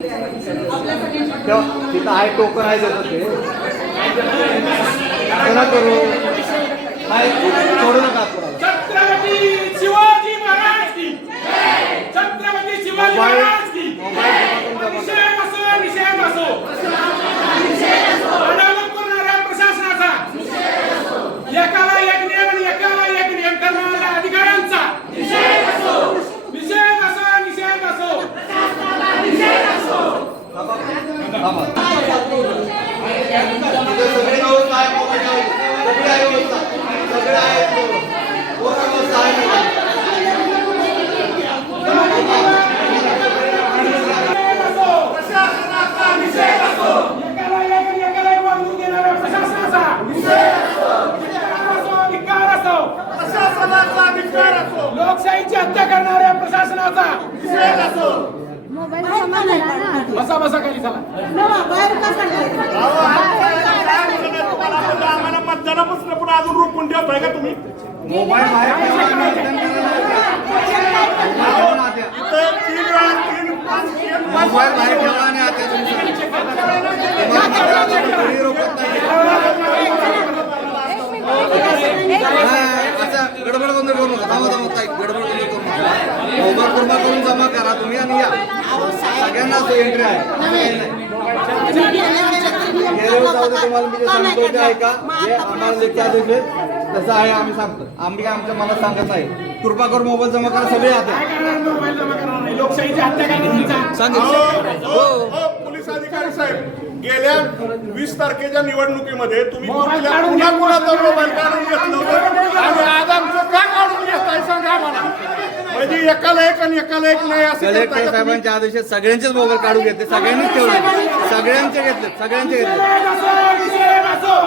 तिथं आहे टोकन आहे देतो ते करू सोडू नका. छत्रपती शिवाजी महाराज की छत्रपती शिवाजी महाराज की निषेध असो अनावरण करणाऱ्या प्रशासनाचा एकाला एक नियम आणि एकाला एक नियम करणाऱ्या अधिकाऱ्यांचा निषेध असो. लोकशाहीची हत्या करणाऱ्या प्रशासनाचा निषेध असो. बसा खाली चला. आम्हाला मतदानापासून पण अजून रोखून ठेवताय का तुम्ही? मोबाईल बाहेर ठेवा आणि आता गडबड बंद करू नका. थांबा गडबड बंद करू नका. मोबाईल कृपा करून जमा करा तुम्ही आणि या सगळ्यांना एंट्री आहे. तुम्हाला मी जे सांगतो ते ऐका. जे आम्हाला लेखी आदेश तसं आहे आम्ही सांगतो. आम्ही काय आमच्या मनात सांगत नाही. कृपा करून मोबाईल जमा करा. सगळे आता लोकशाहीची हत्या पोलीस अधिकारी साहेब, गेल्या 20 तारखेच्या निवडणुकीमध्ये तुम्ही कुणाचा मोबाईल काढून घेतलं आणि आज आमचं का काढून घेताय सांगा आम्हाला. म्हणजे एकाला एक आणि एकाला एक नाही असं कलेक्टर साहेबांच्या आदेशात सगळ्यांचेच मोबाईल काढून घेतले. सगळ्यांनीच ठेवले. सगळ्यांचे घेतले.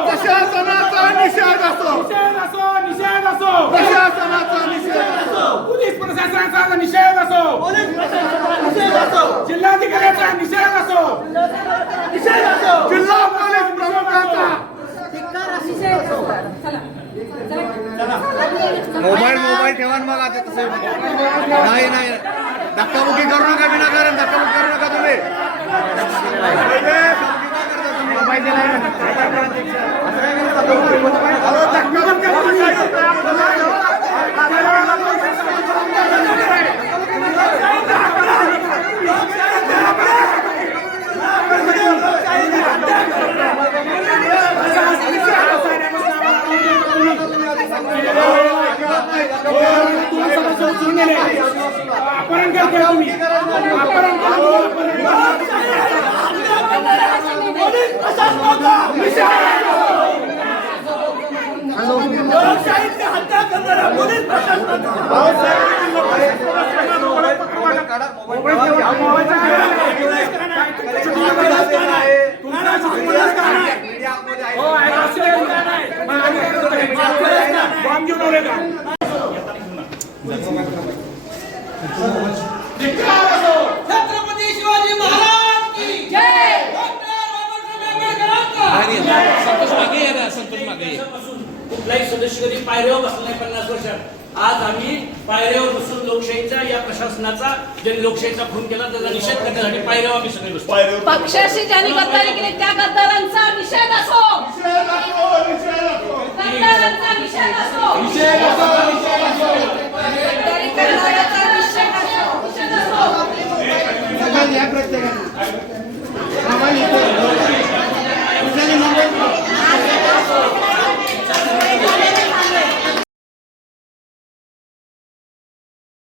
प्रशासनाचा निषेध असो. प्रशासनाचा निषेध असो. पोलीस प्रशासनाचा निषेध असो. जिल्हाधिकाऱ्यांचा निषेध असो. जिल्हा पोलीस प्रमुखांचा मोबाईल ठेवा मग आता तसं नाही धक्काबुक्की करू नका. विनाकारण धक्काबुक्की करू नका तुम्ही. मोबाईल अपहरण करते तुम्ही. अपहरण लोकशाहीची हत्या करणाऱ्या पोलीस छत्रपती शिवाजी महाराज की जय. संतोष मागे कुठलाही सदस्य कधी पायऱ्यावर बसला नाही 50 वर्षात. आज आम्ही पायऱ्यावर बसून लोकशाहीचा या प्रशासनाचा ज्यांनी लोकशाहीचा खून केला त्याचा निषेध करण्यासाठी पायऱ्यावर आम्ही सगळे बसतो. पक्षाशी ज्यांनी गद्दारी केली त्या गद्दारांचा निषेध असो. गद्दारांचा निषेध असो. गद्दारी करणाऱ्याचा निषेध असो.